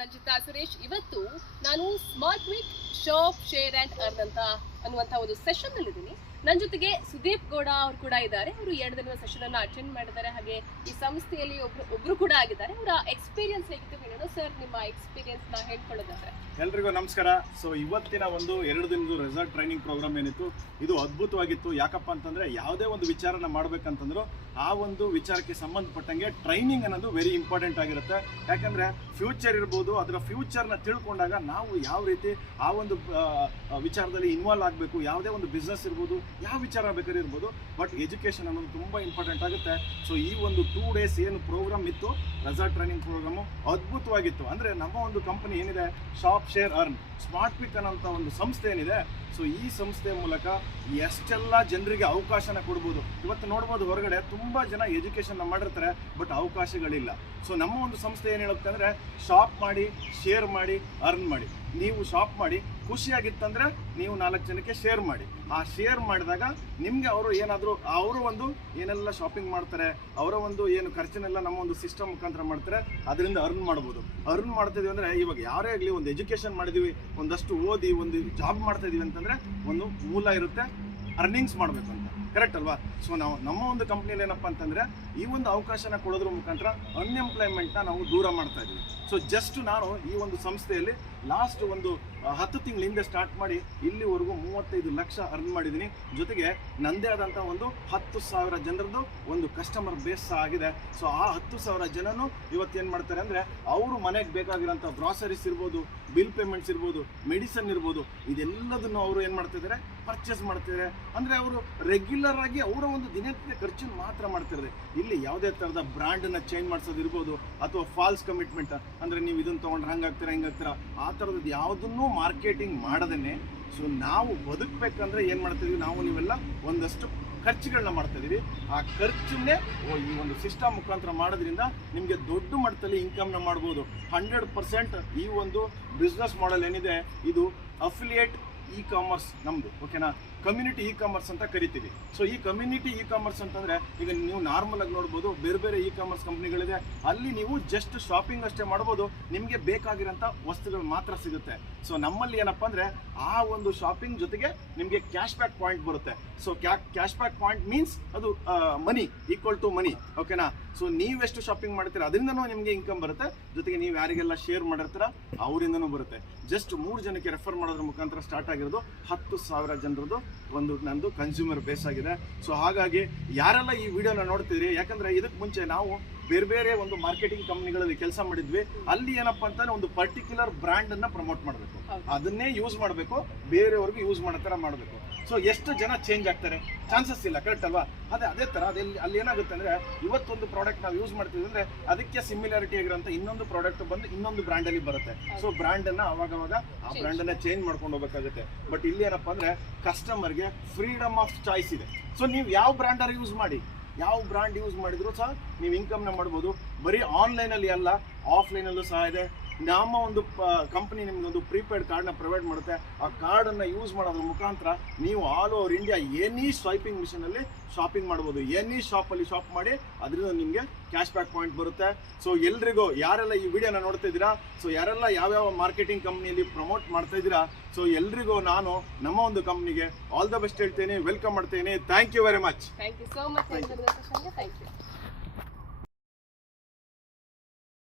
ರಂಜಿತಾ ಸುರೇಶ್. ಇವತ್ತು ನಾನು smart week shop share and earn ಅಂತ ಅನ್ನುವಂತ ಒಂದು ಸೆಷನ್ ಅಲ್ಲಿ ಇದ್ದೀನಿ. ನನ್ನ ಜೊತೆಗೆ ಸುದೀಪ್ ಗೌಡ ಅವರು ಕೂಡ ಇದ್ದಾರೆ. ಅವರು 2 ದಿನದ ಸೆಷನ್ ಅನ್ನ ಅಟೆಂಡ್ ಮಾಡಿದ್ದಾರೆ. ಹಾಗೆ ಈ ಸಂಸ್ಥೆಯಲ್ಲಿ ಒಬ್ರು ಕೂಡ ಆಗಿದ್ದಾರೆ. ಅವರ ಎಕ್ಸ್ಪೀರಿಯನ್ಸ್ ಹೇಗಿತ್ತು ಹೇಳೋಣ ಸರ್, ನಿಮ್ಮ ಎಕ್ಸ್ಪೀರಿಯನ್ಸ್ ನ ಹೇಳ್ಕೊಳ್ಳೋದಾದ್ರೆ. ಎಲ್ರಿಗೂ ನಮಸ್ಕಾರ. ಸೊ ಇವತ್ತಿನ ಒಂದು 2 ದಿನದ ರೆಸಾರ್ಟ್ ಟ್ರೈನಿಂಗ್ ಪ್ರೋಗ್ರಾಮ್ ಏನಿತ್ತು ಇದು ಅದ್ಭುತವಾಗಿತ್ತು. ಯಾಕಪ್ಪ ಅಂತಂದ್ರೆ ಯಾವುದೇ ಒಂದು ವಿಚಾರನ ಮಾಡ್ಬೇಕಂತಂದ್ರು ಆ ಒಂದು ವಿಚಾರಕ್ಕೆ ಸಂಬಂಧಪಟ್ಟಂಗೆ ಟ್ರೈನಿಂಗ್ ಅನ್ನೋದು ವೆರಿ ಇಂಪಾರ್ಟೆಂಟ್ ಆಗಿರುತ್ತೆ. ಯಾಕಂದ್ರೆ ಫ್ಯೂಚರ್ ಇರ್ಬೋದು, ಅದರ ಫ್ಯೂಚರ್ನ ತಿಳ್ಕೊಂಡಾಗ ನಾವು ಯಾವ ರೀತಿ ಆ ಒಂದು ವಿಚಾರದಲ್ಲಿ ಇನ್ವಾಲ್ವ್ ಆಗಬೇಕು, ಯಾವುದೇ ಒಂದು ಬಿಸ್ನೆಸ್ ಇರ್ಬೋದು, ಯಾವ ವಿಚಾರ ಬೇಕಾದ್ರೆ ಇರ್ಬೋದು, ಬಟ್ ಎಜುಕೇಷನ್ ಅನ್ನೋದು ತುಂಬ ಇಂಪಾರ್ಟೆಂಟ್ ಆಗುತ್ತೆ. ಸೊ ಈ ಒಂದು 2 ಡೇಸ್ ಏನು ಪ್ರೋಗ್ರಾಮ್ ಇತ್ತು, ರೆಸಾರ್ಟ್ ಟ್ರೈನಿಂಗ್ ಪ್ರೋಗ್ರಾಮು ಅದ್ಭುತವಾಗಿತ್ತು. ಅಂದರೆ ನಮ್ಮ ಒಂದು ಕಂಪನಿ ಏನಿದೆ shop share earn smart week ಅನ್ನೋಂಥ ಒಂದು ಸಂಸ್ಥೆ ಏನಿದೆ, ಸೊ ಈ ಸಂಸ್ಥೆ ಮೂಲಕ ಎಷ್ಟೆಲ್ಲ ಜನರಿಗೆ ಅವಕಾಶನ ಕೊಡ್ಬೋದು. ಇವತ್ತು ನೋಡ್ಬೋದು ಹೊರಗಡೆ ತುಂಬ ಜನ ಎಜುಕೇಷನ್ನ ಮಾಡಿರ್ತಾರೆ, ಬಟ್ ಅವಕಾಶಗಳಿಲ್ಲ. ಸೊ ನಮ್ಮ ಒಂದು ಸಂಸ್ಥೆ ಏನು ಹೇಳುತ್ತೆ ಅಂದರೆ ಶಾಪ್ ಮಾಡಿ, ಶೇರ್ ಮಾಡಿ, ಅರ್ನ್ ಮಾಡಿ. ನೀವು ಶಾಪ್ ಮಾಡಿ, ಖುಷಿಯಾಗಿತ್ತಂದರೆ ನೀವು 4 ಜನಕ್ಕೆ ಶೇರ್ ಮಾಡಿ. ಆ ಶೇರ್ ಮಾಡಿದಾಗ ನಿಮಗೆ ಅವರು ಏನಾದರೂ ಅವರು ಒಂದು ಏನೆಲ್ಲ ಶಾಪಿಂಗ್ ಮಾಡ್ತಾರೆ, ಅವರ ಒಂದು ಏನು ಖರ್ಚನ್ನೆಲ್ಲ ನಮ್ಮ ಒಂದು ಸಿಸ್ಟಮ್ ಮುಖಾಂತರ ಮಾಡ್ತಾರೆ, ಅದರಿಂದ ಅರ್ನ್ ಮಾಡ್ಬೋದು. ಅರ್ನ್ ಮಾಡ್ತಿದ್ದೀವಿ ಅಂದರೆ ಇವಾಗ ಯಾರೇ ಆಗಲಿ ಒಂದು ಎಜುಕೇಷನ್ ಮಾಡಿದ್ದೀವಿ, ಒಂದಷ್ಟು ಓದಿ ಒಂದು ಜಾಬ್ ಮಾಡ್ತಾ ಇದೀವಿ ಅಂತಂದರೆ ಒಂದು ಮೂಲ ಇರುತ್ತೆ, ಅರ್ನಿಂಗ್ಸ್ ಮಾಡಬೇಕು ಅಂತ. ಕರೆಕ್ಟ್ ಅಲ್ವಾ? ಸೊ ನಾವು ನಮ್ಮ ಒಂದು ಕಂಪ್ನಿಯಲ್ಲಿ ಏನಪ್ಪ ಅಂತಂದರೆ ಈ ಒಂದು ಅವಕಾಶನ ಕೊಡೋದ್ರ ಮುಖಾಂತರ ಅನ್ಎಂಪ್ಲಾಯ್ಮೆಂಟ್ನ ನಾವು ದೂರ ಮಾಡ್ತಾ ಇದ್ದೀವಿ. ಸೊ ಜಸ್ಟ್ ನಾನು ಈ ಒಂದು ಸಂಸ್ಥೆಯಲ್ಲಿ ಲಾಸ್ಟ್ ಒಂದು 10 ತಿಂಗಳ ಹಿಂದೆ ಸ್ಟಾರ್ಟ್ ಮಾಡಿ ಇಲ್ಲಿವರೆಗೂ 35 ಲಕ್ಷ ಅರ್ನ್ ಮಾಡಿದ್ದೀನಿ. ಜೊತೆಗೆ ನನ್ನದೇ ಆದಂಥ ಒಂದು 10,000 ಜನರದ್ದು ಒಂದು ಕಸ್ಟಮರ್ ಬೇಸ್ ಆಗಿದೆ. ಸೊ ಆ 10,000 ಜನನು ಇವತ್ತೇನು ಮಾಡ್ತಾರೆ ಅಂದರೆ ಅವರು ಮನೆಗೆ ಬೇಕಾಗಿರೋಂಥ ಗ್ರಾಸರೀಸ್ ಇರ್ಬೋದು, ಬಿಲ್ ಪೇಮೆಂಟ್ಸ್ ಇರ್ಬೋದು, ಮೆಡಿಸನ್ ಇರ್ಬೋದು, ಇದೆಲ್ಲದನ್ನು ಅವರು ಏನು ಮಾಡ್ತಿದ್ದಾರೆ, ಪರ್ಚೇಸ್ ಮಾಡ್ತಿದ್ದಾರೆ. ಅಂದರೆ ಅವರು ರೆಗ್ಯುಲರ್ ಆಗಿ ಅವರ ಒಂದು ದಿನನಿತ್ಯ ಖರ್ಚನ್ನು ಮಾತ್ರ ಮಾಡ್ತಿದ್ದಾರೆ. ಇಲ್ಲಿ ಯಾವುದೇ ಥರದ ಬ್ರ್ಯಾಂಡನ್ನು ಚೇಂಜ್ ಮಾಡಿಸೋದು ಇರ್ಬೋದು, ಅಥವಾ ಫಾಲ್ಸ್ ಕಮಿಟ್ಮೆಂಟ್, ಅಂದರೆ ನೀವು ಇದನ್ನು ತೊಗೊಂಡ್ರೆ ಹಂಗಾಗ್ತೀರಾ ಹಿಂಗಾಗ್ತೀರಾ, ಆ ಥರದ್ದು ಯಾವುದನ್ನೂ ಮಾರ್ಕೆಟಿಂಗ್ ಮಾಡದೇ ಸೊ ನಾವು ಬದುಕಬೇಕಂದ್ರೆ ಏನು ಮಾಡ್ತಿದ್ವಿ, ನಾವು ನೀವೆಲ್ಲ ಒಂದಷ್ಟು ಖರ್ಚುಗಳನ್ನ ಮಾಡ್ತಾಯಿದ್ದೀವಿ. ಆ ಖರ್ಚನ್ನೇ ಈ ಒಂದು ಸಿಸ್ಟಮ್ ಮುಖಾಂತರ ಮಾಡೋದ್ರಿಂದ ನಿಮಗೆ ದೊಡ್ಡ ಮಟ್ಟದಲ್ಲಿ ಇನ್ಕಮ್ನ ಮಾಡ್ಬೋದು. 100% ಈ ಒಂದು ಬಿಸ್ನೆಸ್ ಮಾಡೆಲ್ ಏನಿದೆ ಇದು ಅಫಿಲಿಯೇಟ್ ಇ ಕಾಮರ್ಸ್ ನಮ್ಮದು, ಓಕೆನಾ? ಕಮ್ಯುನಿಟಿ ಇ ಕಾಮರ್ಸ್ ಅಂತ ಕರಿತೀವಿ. ಸೊ ಈ ಕಮ್ಯುನಿಟಿ ಇ ಕಾಮರ್ಸ್ ಅಂತಂದರೆ ಈಗ ನೀವು ನಾರ್ಮಲ್ ಆಗಿ ನೋಡ್ಬೋದು, ಬೇರೆ ಬೇರೆ ಇ ಕಾಮರ್ಸ್ ಕಂಪ್ನಿಗಳಿದೆ, ಅಲ್ಲಿ ನೀವು ಜಸ್ಟ್ ಶಾಪಿಂಗ್ ಅಷ್ಟೇ ಮಾಡ್ಬೋದು, ನಿಮಗೆ ಬೇಕಾಗಿರೋಂಥ ವಸ್ತುಗಳು ಮಾತ್ರ ಸಿಗುತ್ತೆ. ಸೊ ನಮ್ಮಲ್ಲಿ ಏನಪ್ಪ ಅಂದರೆ ಆ ಒಂದು ಶಾಪಿಂಗ್ ಜೊತೆಗೆ ನಿಮಗೆ ಕ್ಯಾಶ್ ಬ್ಯಾಕ್ ಪಾಯಿಂಟ್ ಬರುತ್ತೆ. So cash back point means ಅದು ಮನಿ ಈಕ್ವಲ್ ಟು ಮನಿ, ಓಕೆನಾ? ಸೊ ನೀವೆಷ್ಟು ಶಾಪಿಂಗ್ ಮಾಡ್ತೀರಾ ಅದರಿಂದನೂ ನಿಮಗೆ ಇನ್ಕಮ್ ಬರುತ್ತೆ, ಜೊತೆಗೆ ನೀವು ಯಾರಿಗೆಲ್ಲ ಶೇರ್ ಮಾಡಿರ್ತೀರ ಅವರಿಂದನೂ ಬರುತ್ತೆ. ಜಸ್ಟ್ 3 ಜನಕ್ಕೆ ರೆಫರ್ ಮಾಡೋದ್ರ ಮುಖಾಂತರ ಸ್ಟಾರ್ಟ್ ಆಗಿರೋದು 10,000 ಜನರದ್ದು ಒಂದು ನಂದು ಕನ್ಸ್ಯೂಮರ್ ಬೇಸ್ ಆಗಿದೆ. ಸೊ ಹಾಗಾಗಿ ಯಾರೆಲ್ಲ ಈ ವಿಡಿಯೋನ ನೋಡ್ತಿದ್ರಿ, ಯಾಕಂದರೆ ಇದಕ್ಕೆ ಮುಂಚೆ ನಾವು ಬೇರೆ ಬೇರೆ ಒಂದು ಮಾರ್ಕೆಟಿಂಗ್ ಕಂಪ್ನಿಗಳಲ್ಲಿ ಕೆಲಸ ಮಾಡಿದ್ವಿ. ಅಲ್ಲಿ ಏನಪ್ಪ ಅಂತಂದ್ರೆ ಒಂದು ಪರ್ಟಿಕ್ಯುಲರ್ ಬ್ರ್ಯಾಂಡನ್ನು ಪ್ರಮೋಟ್ ಮಾಡಬೇಕು, ಅದನ್ನೇ ಯೂಸ್ ಮಾಡಬೇಕು, ಬೇರೆಯವ್ರಿಗೆ ಯೂಸ್ ಮಾಡೋ ಥರ ಮಾಡಬೇಕು. ಸೊ ಎಷ್ಟು ಜನ ಚೇಂಜ್ ಆಗ್ತಾರೆ, ಚಾನ್ಸಸ್ ಇಲ್ಲ. ಕರೆಕ್ಟ್ ಅಲ್ವಾ? ಅದೇ ಥರ ಅಲ್ಲಿ ಏನಾಗುತ್ತೆ ಅಂದರೆ ಇವತ್ತೊಂದು ಪ್ರಾಡಕ್ಟ್ ನಾವು ಯೂಸ್ ಮಾಡ್ತೀವಿ ಅಂದರೆ ಅದಕ್ಕೆ ಸಿಮಿಲಾರಿಟಿ ಆಗಿರೋಂಥ ಇನ್ನೊಂದು ಪ್ರಾಡಕ್ಟ್ ಬಂದು ಇನ್ನೊಂದು ಬ್ರ್ಯಾಂಡಲ್ಲಿ ಬರುತ್ತೆ. ಸೊ ಬ್ರ್ಯಾಂಡನ್ನು ಅವಾಗವಾಗ ಆ ಬ್ರ್ಯಾಂಡನ್ನು ಚೇಂಜ್ ಮಾಡ್ಕೊಂಡು ಹೋಗಬೇಕಾಗುತ್ತೆ. ಬಟ್ ಇಲ್ಲಿ ಏನಪ್ಪ ಅಂದರೆ ಕಸ್ಟಮರ್ಗೆ ಫ್ರೀಡಮ್ ಆಫ್ ಚಾಯ್ಸ್ ಇದೆ. ಸೊ ನೀವು ಯಾವ ಬ್ರ್ಯಾಂಡರ್ ಯೂಸ್ ಮಾಡಿ, ಯಾವ ಬ್ರ್ಯಾಂಡ್ ಯೂಸ್ ಮಾಡಿದ್ರು ಸಹ ನೀವು ಇನ್ಕಮ್ನ ಮಾಡ್ಬೋದು. ಬರೀ ಆನ್ಲೈನಲ್ಲಿ ಅಲ್ಲ, ಆಫ್ಲೈನಲ್ಲೂ ಸಹ ಇದೆ. ನಮ್ಮ ಒಂದು ಕಂಪ್ನಿ ನಿಮ್ಗೊಂದು ಪ್ರೀಪೇಯ್ಡ್ ಕಾರ್ಡ್ನ ಪ್ರೊವೈಡ್ ಮಾಡುತ್ತೆ. ಆ ಕಾರ್ಡನ್ನು ಯೂಸ್ ಮಾಡೋದ್ರ ಮುಖಾಂತರ ನೀವು all over India any swiping ಮಿಷನಲ್ಲಿ ಶಾಪಿಂಗ್ ಮಾಡ್ಬೋದು. ಎನಿ ಶಾಪಲ್ಲಿ ಶಾಪ್ ಮಾಡಿ ಅದರಿಂದ ನಿಮಗೆ ಕ್ಯಾಶ್ ಬ್ಯಾಕ್ ಪಾಯಿಂಟ್ ಬರುತ್ತೆ. ಸೊ ಎಲ್ರಿಗೂ ಯಾರೆಲ್ಲ ಈ ವಿಡಿಯೋನ ನೋಡ್ತಾ ಇದ್ದೀರಾ, ಸೊ ಯಾರೆಲ್ಲ ಯಾವ್ಯಾವ ಮಾರ್ಕೆಟಿಂಗ್ ಕಂಪ್ನಿಯಲ್ಲಿ ಪ್ರಮೋಟ್ ಮಾಡ್ತಾ ಇದ್ದೀರಾ, ಸೊ ಎಲ್ರಿಗೂ ನಾನು ನಮ್ಮ ಒಂದು ಕಂಪ್ನಿಗೆ ಆಲ್ ದ ಬೆಸ್ಟ್ ಹೇಳ್ತೇನೆ, ವೆಲ್ಕಮ್ ಮಾಡ್ತೇನೆ. Thank you very much. Thank you so much.